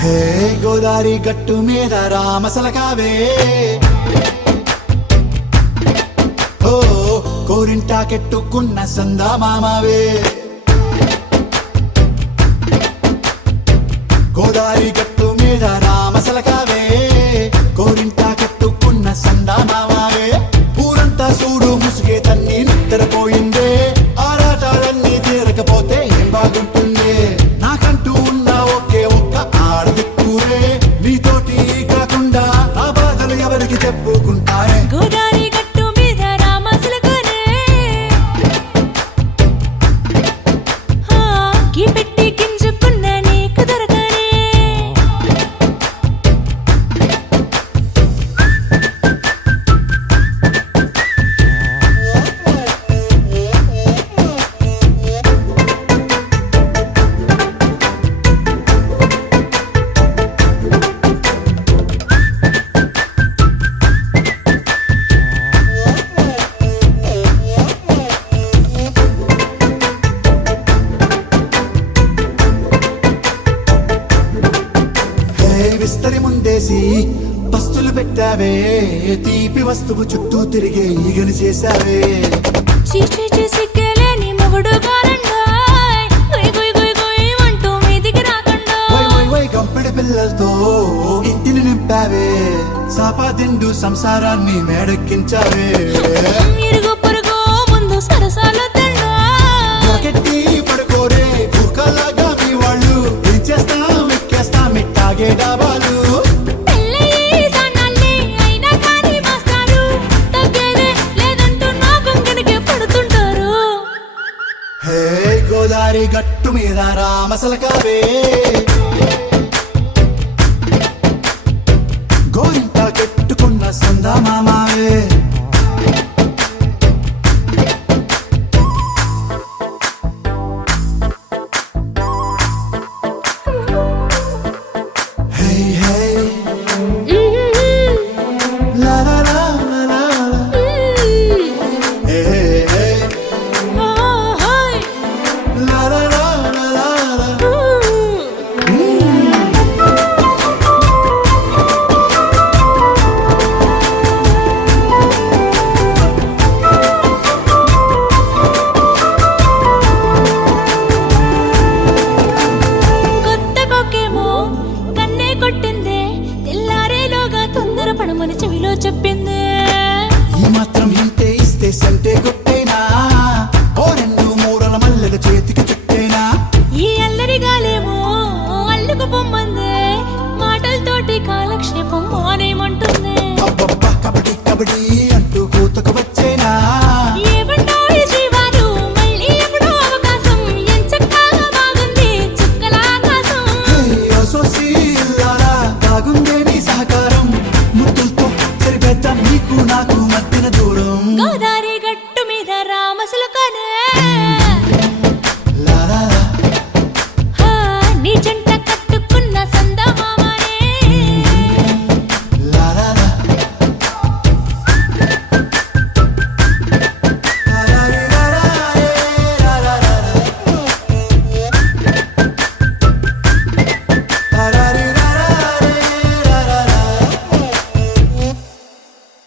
హే గోదారి గట్టు మీద రామసలకావే ఓ కోరింటా కెట్టుకున్న సందా మామావే గోదారి గట్టు మీద రామసలకావే కోరింటా కెట్టుకున్న సందా మామావే ఊరంతా సూడు ముసుగే తన్ని నిద్రపోయిందే ఆరాటాలన్నీ తీరకపోతే ఏం బాగుంటుంది నాకంటూ ఉన్న ఒకే ఒక్క ఆడదిక్కురే నీతోటి కాకుండా నా బాధలు ఎవరికి చెప్పుకుంటారే గోదారి గట్టు మీద రామసలకానే గీ పెట్టి గింజుకున్న నీకు దొరకనే విస్తరి ముందేసి పస్తులు పెట్టావే తీపి వస్తువు చుట్టూ తిరిగే ఈగని చేశావే చీచీ చేసి కేలేని మొగుడు గారండాయ్ గుయ్ గుయ్ గుయ్ గుయ్ అంటూ మీదికి రాకుండా వై గంపెడి పిల్లలతో ఇంటిని నింపావే సాపాదిండు సంసారాన్ని మేడెక్కించావే ఇరుగు పొరుగు ముందు సరసాలు తిండా రాకెట్టి పడుకోరే భూకల్లాగా మీ వాళ్ళు ఏం చేస్తాం ఎక్కేస్తాం ఇట్టాగే డాబాలు పెళ్ళయి సన్నాల్ని అయినా కానీ మాస్తారు తగ్గేదే లేదంటూ నా గొంగడికే పడుతుంటారు హే గోదారి గట్టు మీద రామసలకావే గోరింట కెట్టుకున్న సందా మామావే హే హే లా లా లా లా లా లా. హే హే ఓహోయ్ లా లా లా లా లా లా. కొత్త కొక్కేమో కన్నే కొట్టిందే తెల్లారేలోగా తొందర పడమని చెవిలో చెప్పిందే ఈ మాత్రం హింటే ఇస్తే సంటే కొట్టేనా ఓ రెండు మూరల మల్లెల చేతికి చుట్టేనా ఈ అల్లరి గాలేమో అల్లుకు పొమ్మందే మాటలతోటి కాలక్షేపం మానేమంటుంది అబ్బబ్బా కబడ్డీ కబడ్డీ అంటూ కూతకు వచ్చేనా ఏమంటాయి జీవాలు మళ్ళీ ఎప్పుడో అవకాశం ఎంచక్కా బాగుంది చుక్కల ఆకాశం హే అసోసి ఇల్లారా బాగుందే నీ సహకారం ముద్దులతో సరిపెద్దాం నీకు నాకు మధ్యన దూరం గోదారి గట్టు మీద రామసలకానే లా లా లా. నీ జంట కట్టుకున్న సందమామనే లా లా లా. లా లా రీ లా లా రే లా లా లా లా. లా లా రీ లా లా రే లా లా లా.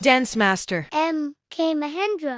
Dance Master. M. K. Mahendra.